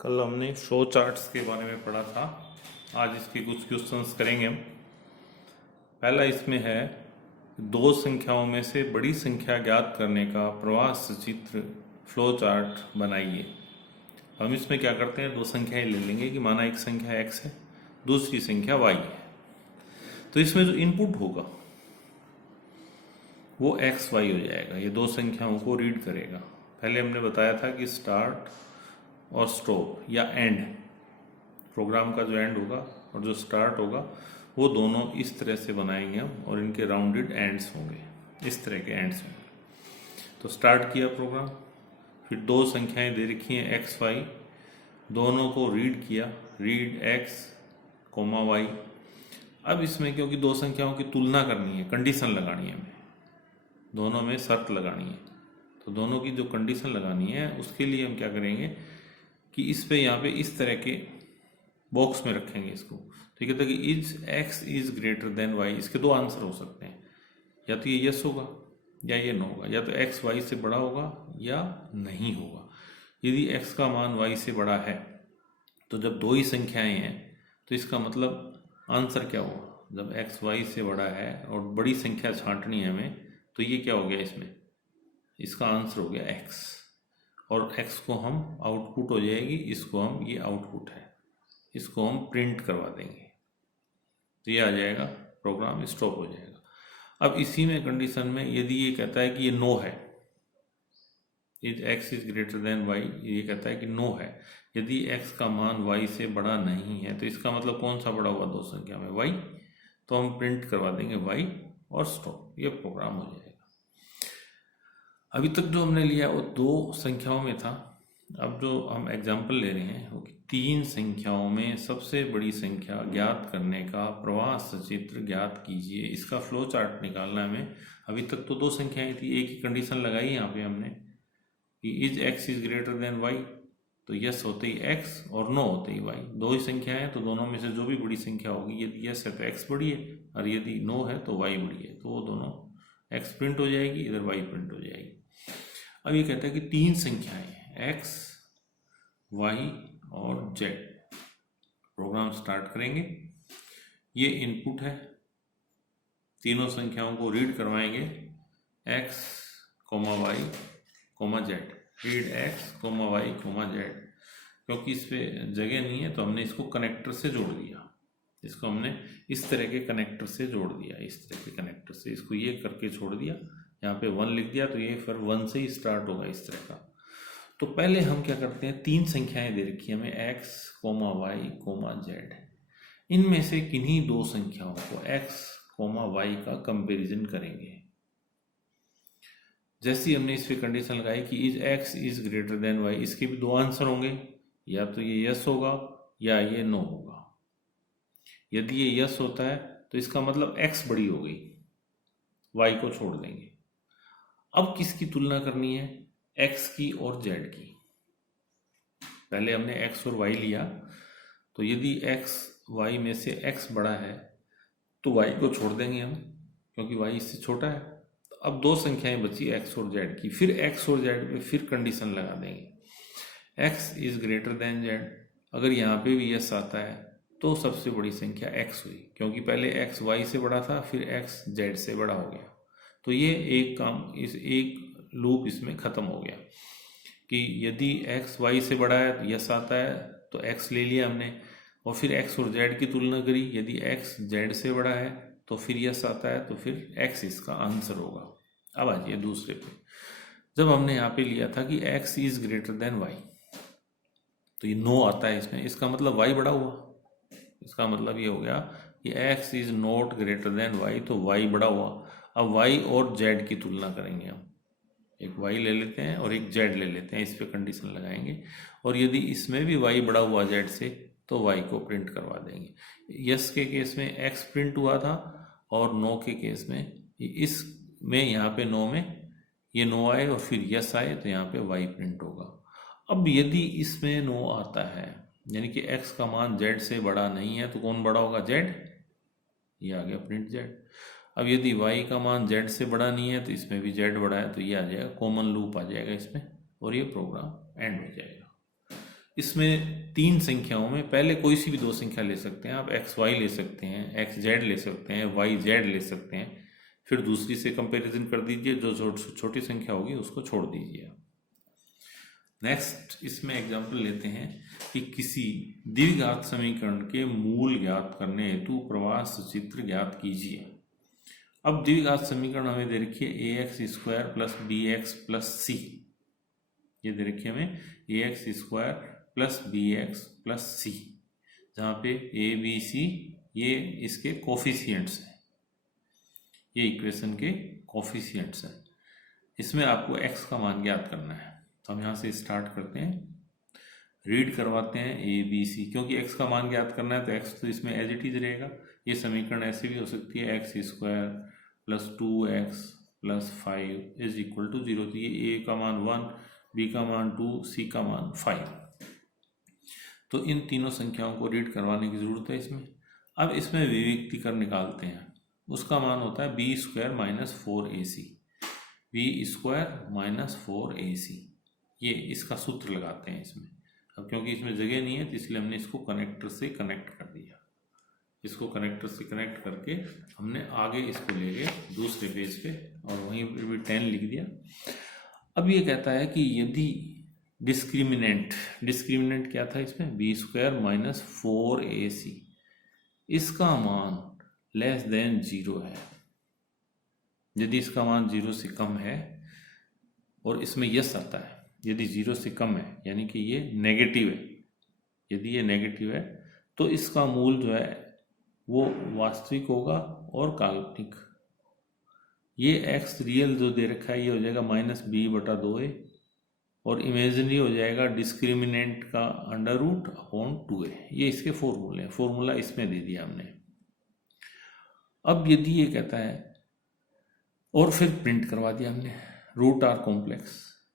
कल हमने flow charts के बारे में पढ़ा था। आज इसके कुछ क्वेश्चंस करेंगे हम। पहला इसमें है, दो संख्याओं में से बड़ी संख्या ज्ञात करने का प्रवाह सचित्र फ्लो चार्ट बनाइए। हम इसमें क्या करते हैं, दो संख्याएं ले लेंगे कि माना एक संख्या x है, दूसरी संख्या y है। तो इसमें जो इनपुट होगा वो x y हो जाएगा। ये दो संख्याओं को रीड करेगा। पहले हमने बताया था कि स्टार्ट और स्टॉप या एंड, प्रोग्राम का जो एंड होगा और जो स्टार्ट होगा वो दोनों इस तरह से बनाएंगे हम, और इनके राउंडेड एंड्स होंगे, इस तरह के एंड्स होंगे। तो स्टार्ट किया प्रोग्राम, फिर दो संख्याएं दे रखी हैं x y, दोनों को रीड किया, रीड x, y। अब इसमें क्योंकि दो संख्याओं की तुलना करनी है, कंडीशन लगानी है, हमें दोनों में शर्त लगानी है, तो दोनों की जो कंडीशन लगानी है उसके लिए हम क्या करेंगे कि इस पे यहाँ पे इस तरह के बॉक्स में रखेंगे इसको। तो कहता है कि is x is greater than y। इसके दो आंसर हो सकते हैं, या तो ये यस होगा या ये नो होगा, या तो x y से बड़ा होगा या नहीं होगा। यदि x का मान y से बड़ा है तो जब दो ही संख्याएं हैं तो इसका मतलब आंसर क्या होगा, जब x y से बड़ा है और बड़ी संख्या छांटनी है हमें, तो ये क्या हो गया, इसमें इसका आंसर हो गया x, और x को हम आउटपुट हो जाएगी, इसको हम, ये आउटपुट है, इसको हम प्रिंट करवा देंगे, तो ये आ जाएगा, प्रोग्राम स्टॉप हो जाएगा। अब इसी में कंडीशन में यदि ये कहता है कि ये नो है, is x is greater than y, ये कहता है कि नो है, यदि x का मान y से बड़ा नहीं है, तो इसका मतलब कौन सा बड़ा हुआ दो संख्या में, y, तो हम प्रिंट करवा देंगे y और स्टॉप, ये प्रोग्राम हो जाएगा। अभी तक जो हमने लिया वो दो संख्याओं में था। अब जो हम एग्जाम्पल ले रहे हैं वो तीन संख्याओं में सबसे बड़ी संख्या ज्ञात करने का प्रवाह सचित्र ज्ञात कीजिए। इसका फ्लो चार्ट निकालना है हमें। अभी तक तो दो संख्याएं थी, एक ही कंडीशन लगाई यहाँ पे हमने कि is x is greater than y, तो यस होते ही x और नो होते ही y। दो ही संख्याएं हैं तो दोनों में से जो भी बड़ी संख्या होगी, यदि यस है तो x बड़ी है और यदि नो है तो y बड़ी है, तो वो दोनों x प्रिंट हो जाएगी, इधर y प्रिंट हो जाएगी। अब ये कहता है कि तीन संख्याएं x, y और z। प्रोग्राम स्टार्ट करेंगे, ये इनपुट है, तीनों संख्याओं को रीड करवाएंगे, x, y, z, read x, y, z। क्योंकि इस पे जगह नहीं है तो हमने इसको कनेक्टर से जोड़ दिया, इसको हमने इस तरह के कनेक्टर से जोड़ दिया, इस तरह के कनेक्टर से इसको ये करके छोड़ दिया, यहाँ पे 1 लिख दिया, तो ये फिर 1 से ही स्टार्ट होगा इस तरह का। तो पहले हम क्या करते हैं, तीन संख्याएं दे रखी है हमें x, y, z। इनमें से किन्हीं दो संख्याओं को x, y का कंपैरिजन करेंगे। जैसी हमने इस पे कंडीशन लगाई कि is x is greater than y, इसके भी दो आंसर होंगे, या तो ये यस होगा या ये नो होगा। यदि ये यस होता है तो इसका मतलब x बड़ी हो गई, y को छोड़ देंगे। अब किसकी तुलना करनी है, x की और z की। पहले हमने x और y लिया, तो यदि x y में से x बड़ा है तो y को छोड़ देंगे हम, क्योंकि y इससे छोटा है। तो अब दो संख्याएं बची x और z की, फिर x और z पे फिर कंडीशन लगा देंगे, x is greater than z। अगर यहाँ पे भी यस आता है तो सबसे बड़ी संख्या x हुई, क्योंकि पहले x y से बड़ा था, फिर x z से बड़ा हो गया। तो ये एक काम, इस एक लूप इसमें ख़त्म हो गया कि यदि x y से बड़ा है तो यस आता है, तो x ले लिया हमने, और फिर x और z की तुलना करी, यदि x z से बड़ा है तो फिर यस आता है, तो फिर x इसका आंसर होगा। अब आ जाइए दूसरे पे। जब हमने यहाँ पे लिया था कि x is greater than y, तो ये नो आता है इसमें, इसका मतलब y बड़ा हुआ, इसका मतलब ये हो गया कि x is not greater than y, तो y बड़ा हुआ। अब y और z की तुलना करेंगे हम, एक y ले लेते हैं और एक z ले लेते हैं, इस पे कंडीशन लगाएंगे, और यदि इसमें भी y बड़ा हुआ z से तो y को प्रिंट करवा देंगे। यस के केस में x प्रिंट हुआ था, और नो के केस में इस में यहाँ पे नो में ये नो आए और फिर यस आए, तो यहाँ पे y प्रिंट होगा। अब यदि इसमें नो आता है, यानी कि x का मान z से बड़ा नहीं है, तो कौन बड़ा होगा, z, ये आ गया प्रिंट z। अब यदि y का मान z से बड़ा नहीं है तो इसमें भी z बड़ा है, तो ये आ जाएगा, कॉमन लूप आ जाएगा इसमें, और ये प्रोग्राम एंड हो जाएगा। इसमें 3 संख्याओं में पहले कोई सी भी 2 संख्या ले सकते हैं आप, एक्स वाई ले सकते हैं, एक्स जेड ले सकते हैं, वाई जेड ले सकते हैं, फिर दूसरी से कंपैरिजन कर दीजिए, जो छोटी संख्या होगी उसको छोड़ दीजिए। नेक्स्ट इसमें एग्जाम्पल लेते हैं कि किसी द्विघात समीकरण के मूल ज्ञात करने हेतु प्रवाह चित्र ज्ञात कीजिए। अब द्विघात समीकरण हमें दे रखी है a x square plus b x plus c, ये दे रखी है हमें a x square plus b x plus c, जहाँ पे ए बी सी ये इसके कोफिशिएंट्स हैं, ये इक्वेशन के कोफिशिएंट्स हैं। इसमें आपको x का मान ज्ञात करना है, तो हम यहाँ से स्टार्ट करते हैं, रीड करवाते हैं ए बी सी, क्योंकि x का मान ज्ञात करना है तो x तो इसमें एज इट इज रहेगा। ये समीकरण ऐसे भी हो सकती है x square plus 2x plus 5 is equal to 0, तो ये a का मान 1, b का मान 2, c का मान 5। तो इन तीनों संख्याओं को रीड करवाने की जरूरत है इसमें। अब इसमें विविक्तीकरण निकालते हैं, उसका मान होता है b square minus 4ac, b square minus 4ac, ये इसका सूत्र लगाते हैं इसमें। अब क्योंकि इसमें जगह नहीं है तो इसलिए हमने इसको कनेक्टर से कनेक्ट कर दिया, इसको कनेक्टर से कनेक्ट करके हमने आगे इसको ले गए दूसरे पेज पे और वहीं पर भी 10 लिख दिया। अब ये कहता है कि यदि डिस्क्रिमिनेंट क्या था इसमें, बी स्क्वायर माइनस 4ac, इसका मान लेस देन 0 है, यदि इसका मान 0 से कम है, और इसमें यस आता है यदि 0 से कम है, यानी कि ये नेगेटिव है, यदि ये नेगेटिव है तो इसका मूल जो है वो वास्तविक होगा और काल्पनिक। ये x रियल जो दे रखा है ये हो जाएगा माइनस बी बटा 2a, और इमेजिनरी हो जाएगा डिस्क्रिमिनेंट का अंडर रूट अपॉन 2a। ये इसके फॉर्मूले हैं, फॉर्मूला इसमें दे दिया हमने। अब यदि ये कहता है, और फिर प्रिंट करवा दिया हमने, रूट आर कॉम्प्लेक्स,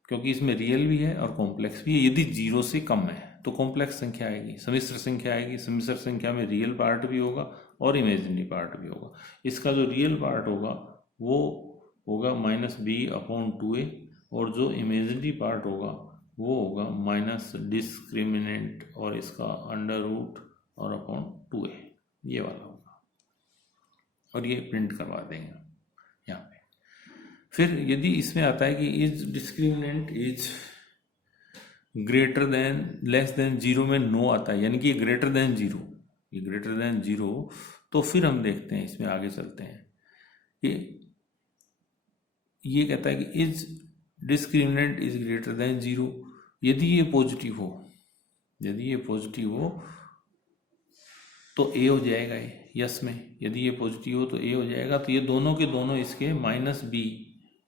क्योंकि इसमें रियल भी है और कॉम्प्लेक्स भी है। यदि 0 से कम है तो कॉम्प्लेक्स संख्या आएगी, सम्मिश्र संख्या आएगी, सम्मिश्र संख्या में रियल पार्ट भी होगा और इमेजिनरी पार्ट भी होगा। इसका जो रियल पार्ट होगा वो होगा माइनस बी अपॉन 2a, और जो इमेजिनरी पार्ट होगा वो होगा माइनस डिस्क्रिमिनेंट और इसका अंडर रूट और अपॉन 2a, ये वाला होगा। और ये प्रिंट करवा देंगे यहाँ पे। फिर यदि इसमें आता है कि is discriminant is greater than less than 0 में नो आता है, यानी कि ये ग्रेटर देन 0, ये ग्रेटर देन 0, तो फिर हम देखते हैं इसमें आगे चलते हैं। ये कहता है कि is discriminant is greater than 0, यदि ये पॉजिटिव हो, यदि ये पॉजिटिव हो तो ए हो जाएगा यस में, यदि ये पॉजिटिव हो तो ए हो जाएगा। तो ये दोनों के दोनों इसके माइनस बी,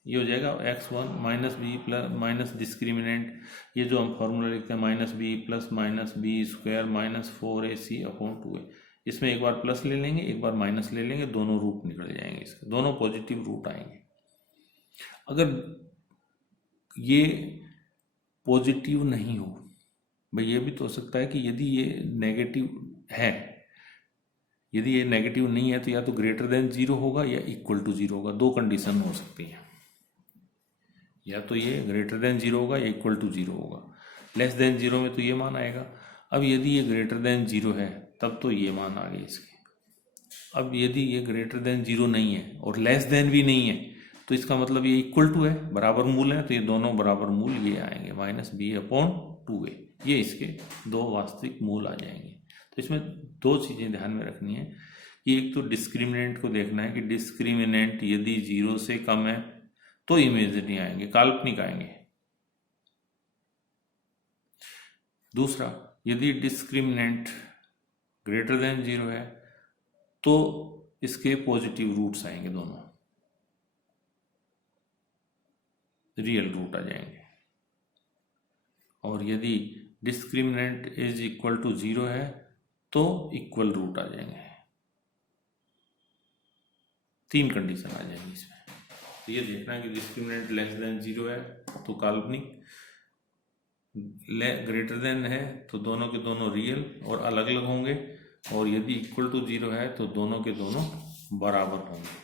ये हो जाएगा x1 minus b plus minus discriminant, ये जो हम फॉर्मूला लिखते हैं minus b plus minus b square minus 4ac upon 2a। इसमें एक बार प्लस ले लेंगे, एक बार माइनस ले लेंगे, दोनों रूट निकल जाएंगे, इसके दोनों पॉजिटिव रूट आएंगे। अगर ये पॉजिटिव नहीं हो, भाई ये भी तो हो सकता है कि यदि ये नेगेटिव है, यदि ये नेगेटिव नहीं है तो या तो ग्रेटर देन 0 होगा या इक्वल टू 0 होगा, दो कंडीशन हो सकती है, या तो ये ग्रेटर देन 0 होगा या इक्वल टू 0 होगा। लेस देन 0 में तो ये मान आएगा। अब यदि ये ग्रेटर देन 0 है तब तो ये मान आ गए इसके। अब यदि ये ग्रेटर देन 0 नहीं है और लेस देन भी नहीं है तो इसका मतलब ये इक्वल टू है, बराबर मूल है, तो ये दोनों बराबर मूल ये आएंगे माइनस बी अपॉन 2a, ये इसके दो वास्तविक मूल आ जाएंगे। तो इसमें दो चीज़ें ध्यान में रखनी है कि एक तो डिस्क्रिमिनेंट को देखना है कि डिस्क्रिमिनेंट यदि 0 से कम है तो इमेजिनरी आएंगे, काल्पनिक आएंगे। दूसरा, यदि डिस्क्रिमिनेंट ग्रेटर देन 0 है तो इसके पॉजिटिव रूट्स आएंगे, दोनों रियल रूट आ जाएंगे। और यदि डिस्क्रिमिनेंट इज इक्वल टू 0 है तो इक्वल रूट आ जाएंगे। 3 कंडीशन आ जाएंगी इसमें। तो ये देखना कि डिस्क्रिमिनेंट लेस देन 0 है तो काल्पनिक, ग्रेटर देन है तो दोनों के दोनों रियल और अलग अलग होंगे, और यदि इक्वल टू 0 है तो दोनों के दोनों बराबर होंगे।